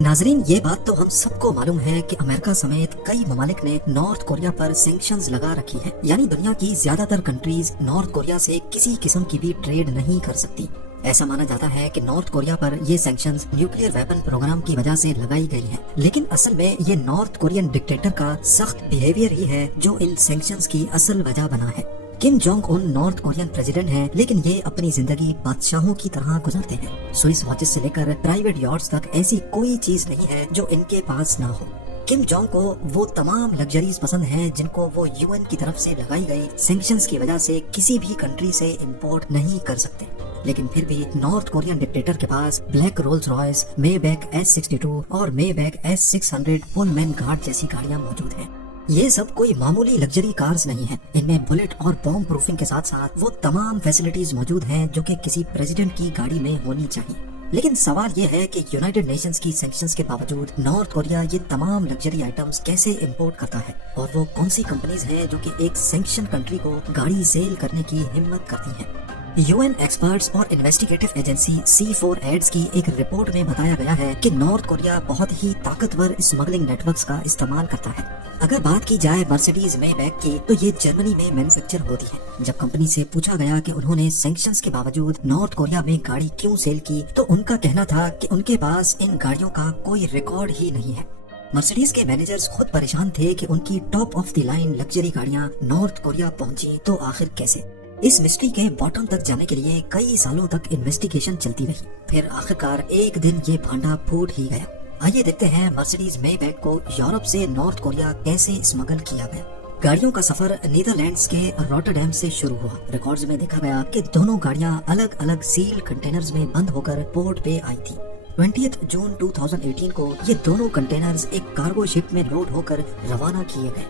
नाजरीन, ये बात तो हम सबको मालूम है कि अमेरिका समेत कई ममालिक ने नॉर्थ कोरिया पर सैंक्शंस लगा रखी है। यानी दुनिया की ज्यादातर कंट्रीज नॉर्थ कोरिया से किसी किस्म की भी ट्रेड नहीं कर सकती। ऐसा माना जाता है कि नॉर्थ कोरिया पर ये सैंक्शंस न्यूक्लियर वेपन प्रोग्राम की वजह से लगाई गई है, लेकिन असल में ये नॉर्थ कोरियन डिक्टेटर का सख्त बिहेवियर ही है जो इन सैंक्शंस की असल वजह बना है। Kim Jong Un north Korean president हैं, लेकिन ये अपनी जिंदगी बादशाहों की तरह गुजारते हैं। स्विस वॉचेस से लेकर प्राइवेट यॉट्स तक ऐसी कोई चीज नहीं है जो इनके पास ना हो। किम जोंग को वो तमाम लग्जरीज पसंद हैं जिनको वो यूएन की तरफ से लगाई गई सैंक्शंस की वजह से किसी भी कंट्री से इंपोर्ट नहीं कर सकते। लेकिन फिर भी नॉर्थ कोरियन डिक्टेटर के पास black Rolls Royce, Maybach S62 और मेबैक S600 पुलमैन गार्ड जैसी गाड़ियां मौजूद हैं। ये सब कोई मामूली लग्जरी कार्स नहीं है। इनमें बुलेट और बॉम्ब प्रूफिंग के साथ साथ वो तमाम फैसिलिटीज मौजूद हैं जो कि किसी प्रेसिडेंट की गाड़ी में होनी चाहिए। लेकिन सवाल ये है कि यूनाइटेड नेशंस की सैंक्शंस के बावजूद नॉर्थ कोरिया ये तमाम लग्जरी आइटम्स कैसे इंपोर्ट करता है, और वो कौन सी कंपनीज हैं जो कि एक सैंक्शन कंट्री को गाड़ी सेल करने की हिम्मत करती हैं। यूएन एक्सपर्ट्स और इन्वेस्टिगेटिव एजेंसी C4ADS की एक रिपोर्ट में बताया गया है कि नॉर्थ कोरिया बहुत ही ताकतवर स्मगलिंग नेटवर्क्स का इस्तेमाल करता है। अगर बात की जाए मर्सिडीज मेबैक की, तो ये जर्मनी में मैन्युफैक्चर होती है। जब कंपनी से पूछा गया कि उन्होंने सैंक्शंस के बावजूद नॉर्थ कोरिया में गाड़ी क्यों सेल की, तो उनका कहना था कि उनके पास इन गाड़ियों का कोई रिकॉर्ड ही नहीं है। मर्सिडीज के मैनेजर्स खुद परेशान थे कि उनकी top of the line luxury गाड़ियां नॉर्थ कोरिया पहुंची तो आखिर कैसे। इस मिस्ट्री के बॉटम तक जाने के लिए कई सालों तक इन्वेस्टिगेशन चलती रही। फिर आखिरकार एक दिन ये भांडा फूट ही गया। आइए देखते हैं मर्सिडीज मेबैक को यूरोप से नॉर्थ कोरिया कैसे स्मगल किया गया। गाड़ियों का सफर नीदरलैंड्स के रॉटरडैम से शुरू हुआ। रिकॉर्ड्स में देखा गया कि दोनों गाड़ियां अलग अलग सील कंटेनर्स में बंद होकर पोर्ट पे आई थी। 20 जून 2018 को ये दोनों कंटेनर्स एक कार्गो शिप में लोड होकर रवाना किए गए।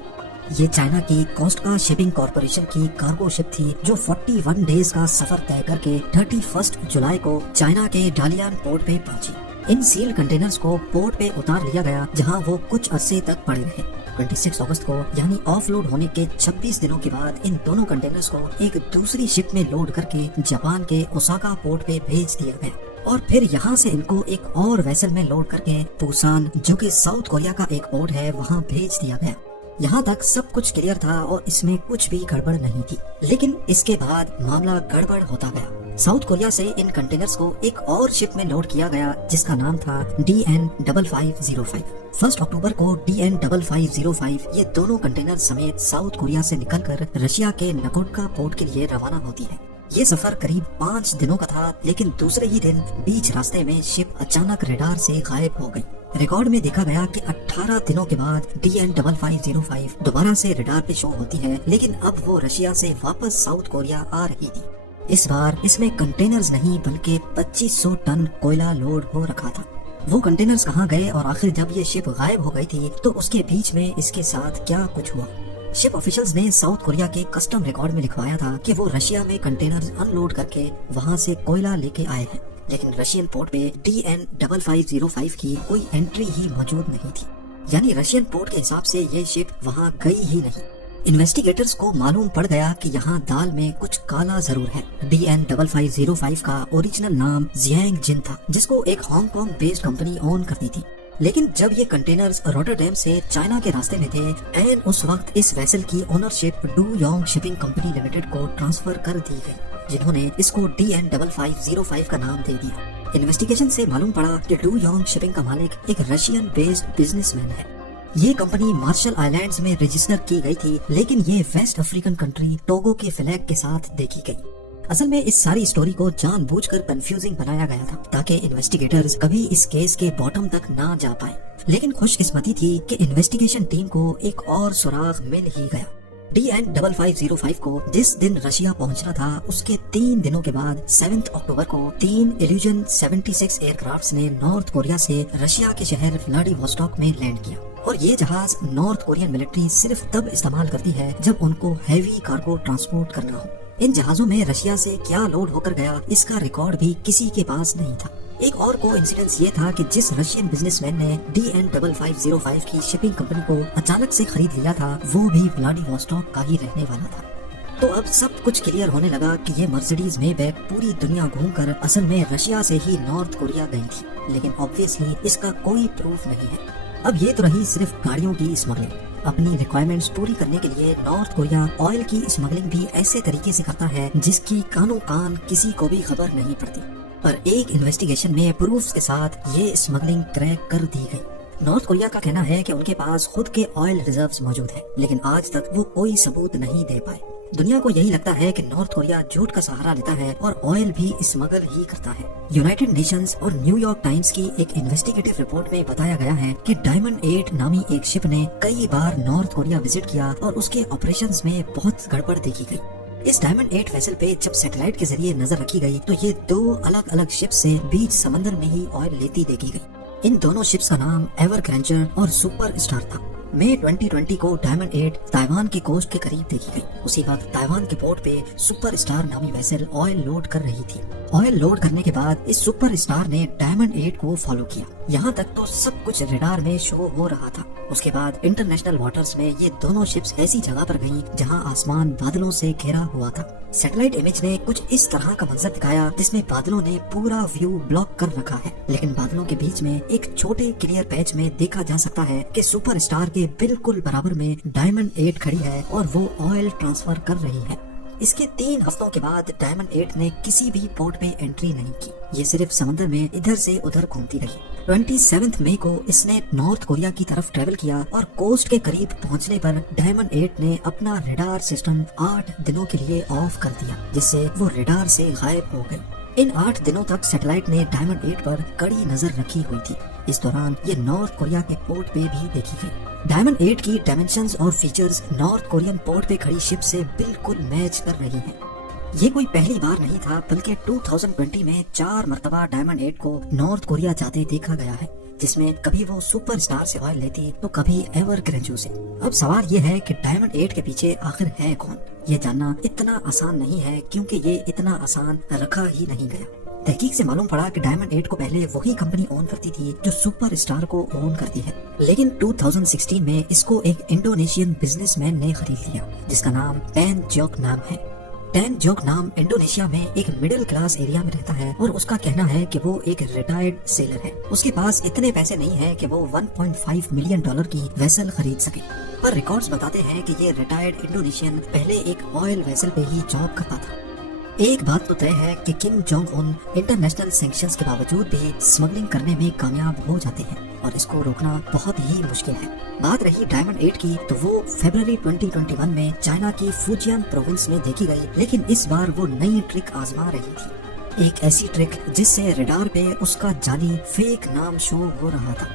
ये चाइना की कोस्टका शिपिंग कॉर्पोरेशन की कार्गो शिप थी जो 41 डेज का सफर तय करके 31 जुलाई को चाइना के डालियन पोर्ट पे पहुंची। इन सील कंटेनर्स को पोर्ट पे उतार लिया गया, जहां वो कुछ अरसे तक पड़े रहे। 26 अगस्त को यानी ऑफलोड होने के 26 दिनों के बाद इन दोनों कंटेनर्स को एक दूसरी शिप में लोड करके जापान के ओसाका पोर्ट पे भेज दिया गया, और फिर यहाँ से इनको एक और वेसल में लोड करके पुसान, जो कि साउथ कोरिया का एक पोर्ट है, वहाँ भेज दिया गया। यहाँ तक सब कुछ क्लियर था और इसमें कुछ भी गड़बड़ नहीं थी। लेकिन इसके बाद मामला गड़बड़ होता गया। साउथ कोरिया से इन कंटेनर्स को एक और शिप में लोड किया गया जिसका नाम था DN5505। 1 अक्टूबर को DN5505 ये दोनों कंटेनर समेत साउथ कोरिया से निकलकर रशिया के नकोटका पोर्ट के लिए रवाना होती है। ये सफर करीब 5 दिनों का था, लेकिन दूसरे ही दिन बीच रास्ते में शिप अचानक रडार से गायब हो गई। रिकॉर्ड में देखा गया कि 18 दिनों के बाद DN5505 दोबारा से रडार पे शो होती है, लेकिन अब वो रशिया से वापस साउथ कोरिया आ रही थी। इस बार इसमें कंटेनर्स नहीं बल्कि 2500 टन कोयला लोड हो रखा था। वो कंटेनर्स कहाँ गए और आखिर जब ये शिप गायब हो गई थी तो उसके बीच में इसके साथ क्या कुछ हुआ। शिप ऑफिशियल्स ने साउथ कोरिया के कस्टम रिकॉर्ड में लिखवाया था कि वो रशिया में कंटेनर्स अनलोड करके वहाँ से कोयला लेके आए हैं, लेकिन रशियन पोर्ट पे DN5505 की कोई एंट्री ही मौजूद नहीं थी। यानी रशियन पोर्ट के हिसाब से ये शिप वहाँ गई ही नहीं। इन्वेस्टिगेटर्स को मालूम पड़ गया कि यहाँ दाल में कुछ काला जरूर है। DN5505 का ओरिजिनल नाम जियांग जिन था, जिसको एक हांगकांग बेस्ड कंपनी ओन करती थी। लेकिन जब ये कंटेनर्स रॉटरडैम से चाइना के रास्ते में थे, एंड उस वक्त इस वेसल की ownership do Yong shipping company limited को ट्रांसफर कर दी गई, जिन्होंने इसको DN5505 का नाम दे दिया। इन्वेस्टिगेशन से मालूम पड़ा कि डू योंग शिपिंग का मालिक एक रशियन बेस्ड बिजनेसमैन है। ये कंपनी मार्शल आइलैंड्स में रजिस्टर की गई थी, लेकिन ये वेस्ट अफ्रीकन कंट्री टोगो के फ्लैग के साथ देखी गई। असल में इस सारी स्टोरी को जानबूझकर कंफ्यूजिंग बनाया गया था ताकि इन्वेस्टिगेटर्स कभी इस केस के बॉटम तक ना जा पाए। लेकिन खुशकिस्मती थी कि इन्वेस्टिगेशन टीम को एक और सुराग मिल ही गया। DN5505 को जिस दिन रशिया पहुंचना था उसके 3 दिनों के बाद 7 अक्टूबर को 3 इल्यूजन 76 एयरक्राफ्ट्स ने नॉर्थ कोरिया से रशिया के शहर व्लादिवोस्टॉक में लैंड किया। और ये जहाज नॉर्थ कोरियन मिलिट्री सिर्फ तब इस्तेमाल करती है जब उनको हैवी कार्गो ट्रांसपोर्ट करना हो। इन जहाजों में रशिया से क्या लोड होकर गया इसका रिकॉर्ड भी किसी के पास नहीं था। एक और कोइंसिडेंस ये था कि जिस रशियन बिजनेसमैन ने DN5505 की शिपिंग कंपनी को अचानक से खरीद लिया था, वो भी व्लादिवोस्टॉक का ही रहने वाला था। تو اب سب کچھ کلیئر ہونے لگا کہ یہ مرسیڈیز مے بیک پوری دنیا گھوم کر اصل میں رشیا سے ہی نارتھ کوریا گئی تھی، لیکن آبویسلی اس کا کوئی پروف نہیں ہے۔ اب یہ تو رہی صرف گاڑیوں کی اسمگلنگ۔ اپنی ریکوائرمنٹس پوری کرنے کے لیے نارتھ کوریا آئل کی اسمگلنگ بھی ایسے طریقے سے کرتا ہے جس کی کانوں کان کسی کو بھی خبر نہیں پڑتی، پر ایک انویسٹیگیشن میں پروفز کے ساتھ یہ اسمگلنگ کریک کر دی گئی۔ نارتھ کوریا کا کہنا ہے کہ ان کے پاس خود کے آئل ریزروز موجود ہیں، لیکن آج تک وہ کوئی ثبوت نہیں دے پائے۔ دنیا کو یہی لگتا ہے کہ نارتھ کوریا جھوٹ کا سہارا لیتا ہے اور آئل بھی اسمگل ہی کرتا ہے۔ یونائیٹڈ نیشنز اور نیو یارک ٹائمز کی ایک انویسٹیگیٹو رپورٹ میں بتایا گیا ہے کہ ڈائمنڈ 8 نامی ایک شپ نے کئی بار نارتھ کوریا وزٹ کیا اور اس کے آپریشنز میں بہت گڑبڑ دیکھی گئی۔ اس ڈائمنڈ 8 ویسل پہ جب سیٹلائٹ کے ذریعے نظر رکھی گئی تو یہ 2 الگ الگ شپ سے بیچ سمندر میں ہی آئل لیتی دیکھی گئی۔ ان دونوں شپس کا نام ایور گرینچر اور سپر اسٹار تھا۔ مئی 2020 کو ڈائمنڈ 8 تائیوان کی کوسٹ کے قریب دیکھی گئی۔ اسی وقت تائیوان کے پورٹ پہ سپر اسٹار نامی ویسل آئل لوڈ کر رہی تھی۔ آئل لوڈ کرنے کے بعد اس سپر اسٹار نے ڈائمنڈ 8 کو فالو کیا۔ یہاں تک تو سب کچھ ریڈار میں شو ہو رہا تھا۔ اس کے بعد انٹرنیشنل واٹرز میں یہ دونوں شپس ایسی جگہ پر گئیں جہاں آسمان بادلوں سے گھیرا ہوا تھا۔ سیٹلائٹ امیج نے کچھ اس طرح کا منظر دکھایا جس میں بادلوں نے پورا ویو بلاک کر رکھا ہے، لیکن بادلوں کے بیچ میں ایک چھوٹے کلیئر پیچ میں دیکھا جا سکتا ہے کہ سپر اسٹار کے بالکل برابر میں ڈائمنڈ 8 کھڑی ہے اور وہ آئل ٹرانسفر کر رہی ہے۔ اس کے 3 ہفتوں کے بعد ڈائمنڈ 8 نے کسی بھی پورٹ میں انٹری نہیں کی، یہ صرف سمندر میں ادھر سے ادھر گھومتی رہی۔ 27 مئی کو اس نے نارتھ کوریا کی طرف ٹریول کیا اور کوسٹ کے قریب پہنچنے پر ڈائمنڈ 8 نے اپنا ریڈار سسٹم 8 دنوں کے لیے آف کر دیا، جس سے وہ ریڈار سے غائب ہو گئی۔ ان 8 دنوں تک سیٹلائٹ نے ڈائمنڈ 8 پر کڑی نظر رکھی ہوئی تھی۔ اس دوران یہ نارتھ کوریا کے پورٹ پہ بھی دیکھی گئی۔ ڈائمنڈ 8 کی ڈائمنشنز اور فیچرز نارتھ کورین پورٹ پہ کھڑی شپ سے بالکل میچ کر رہی ہیں۔ یہ کوئی پہلی بار نہیں تھا، بلکہ 2020 میں 4 مرتبہ ڈائمنڈ 8 کو نارتھ کوریا جاتے دیکھا گیا ہے، جس میں کبھی وہ سپر اسٹار سے آئل لیتی تو کبھی ایور گرینچو سے۔ اب سوال یہ ہے کہ ڈائمنڈ 8 کے پیچھے آخر ہے کون؟ یہ جاننا اتنا آسان نہیں ہے، کیونکہ یہ اتنا آسان رکھا ہی نہیں گیا۔ تحقیق سے معلوم پڑا کہ ڈائمنڈ 8 کو پہلے وہی کمپنی اون کرتی تھی جو سپر اسٹار کو اون کرتی ہے، لیکن 2016 میں اس کو ایک انڈونیشین بزنس مین نے خرید لیا جس کا نام ٹین جوک نام ہے۔ ٹین جوک نام انڈونیشیا میں ایک مڈل کلاس ایریا میں رہتا ہے اور اس کا کہنا ہے کہ وہ ایک ریٹائرڈ سیلر ہے۔ اس کے پاس اتنے پیسے نہیں ہیں کہ وہ $1.5 ملین کی ویسل خرید سکے، پر ریکارڈز بتاتے ہیں کہ یہ ریٹائرڈ انڈونیشین پہلے ایک آئل ویسل پہ ہی جاب کرتا تھا۔ ایک بات تو طے ہے کہ Kim Jong in international sanctions کے باوجود بھی اسمگلنگ کرنے میں کامیاب ہو جاتے ہیں اور اس کو روکنا بہت ہی مشکل ہے۔ بات رہی ڈائمنڈ 8 کی تو وہ فیبروری 2021 میں چائنا کی فوجین پروونس میں دیکھی گئی، لیکن اس بار وہ نئی ٹرک آزما رہی تھی، ایک ایسی ٹرک جس سے ریڈار پہ اس کا جعلی فیک نام شو ہو رہا تھا۔